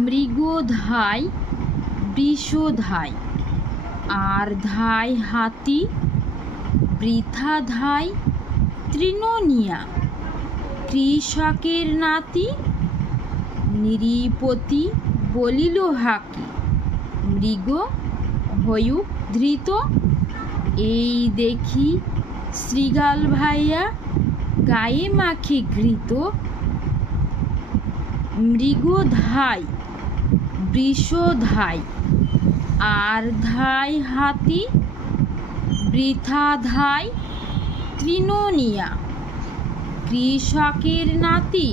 মৃগধায় বৃষধায় আর ধায় হাতি বৃথা ধায় তৃণনিয়া কৃষকের নাতি নৃপতি বলিল হাকি মৃগ হয়ুক ধৃত এই দেখি শৃগাল ভাইয়া গায়ে মাখে ঘৃত মৃগধায় বৃষধায় আর ধায় হাতি বৃথা ধায় তৃণনিয়া কৃষকের নাতি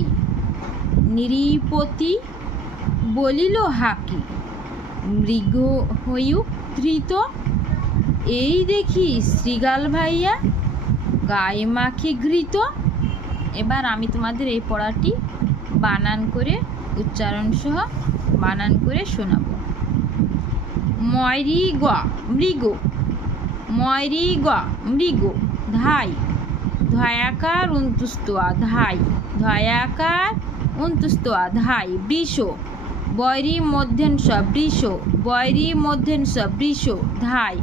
নৃপতি বলিল হাকি মৃগ হয়ুক ধৃত এই দেখি শৃগাল ভাইয়া গায়ে মাখে ঘৃত। এবার আমি তোমাদের এই পড়াটি বানান করে উচ্চারণ সহ বানান করে শোনাবো। ময়ূরী গ মৃগ ময়ূরী গ মৃগ ধাই ধয়াকার অন্তুস্তোয়া ধাই ধয়াকার অন্তুস্তোয়া ধাই বৃষ বৈরী মধ্যেন্স বৃষ বৈরী মধ্যেন্স বৃষ ধাই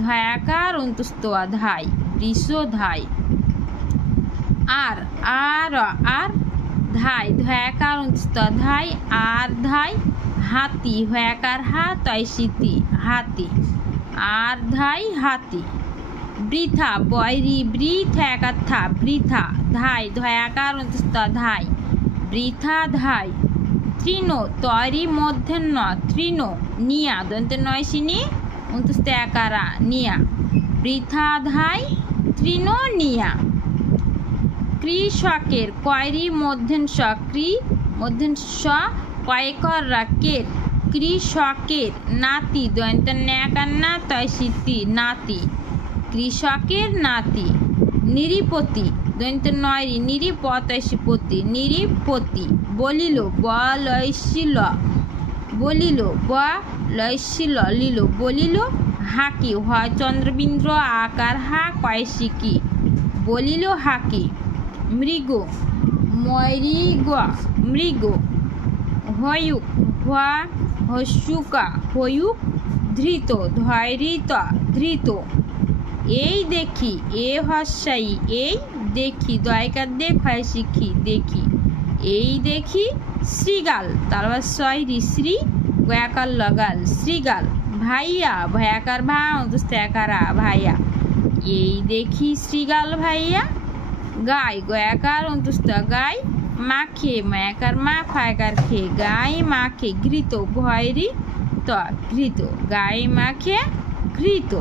ধয়াকার অন্তুস্তোয়া ধাই বৃষ ধাই আর আর আর ধাই ধয়াকার অন্তুস্তোয়া ধাই আর ধাই হাতি হয়াকার হাতি হাতি আর ধাই হাতি বৃথা বৈরী বৃথা একাথা বৃথা ধাই ধয়াকার অন্তস্থ ধাই বৃথা ধাই তৃণ তৈরি মধ্যাহ্ন তৃণ নিয়া দন্তে নয় শিনি অন্তস্থ একারা নিয়া বৃথা ধাই তৃণ নিয়া কৃষকের কয়রি মধ্যাংশ মধ্যাংশ কয়কর রাকের কৃষকের নাতি দন্ত ন্যাকান্না তয়সিতি নাতি কৃষকের নাতি নৃপতি দন্ত নয়রি নৃপতয়সিপতি নৃপতি বলিল বলয়শীল বলিল বলয়শীল লিল বলিল হাকি হয় চন্দ্রবিন্দ্র আকার হা কয়সিকি বলিল হাকি মৃগ ময়ূরী গ মৃগ হয়ুক হা হস্যুকা হয়ুক ধৃত ধৈরিত ধৃত এই দেখি এ হস্যাই এই দেখি দয়কার দেখ হয় শিখি দেখি এই দেখি শৃগাল তারপর সয়রি শ্রী গয়াকার লগাল শৃগাল ভাইয়া ভয়াকার ভা অন্তস্থাকারা ভাইয়া এই দেখি শৃগাল ভাইয়া গাই গয়াকার অন্তস্থ গাই মাখে মায়াকার মা ফায়াকার খে গাই মাখে ঘৃত ভয়রি তো ঘৃত গাই মাখে ঘৃত।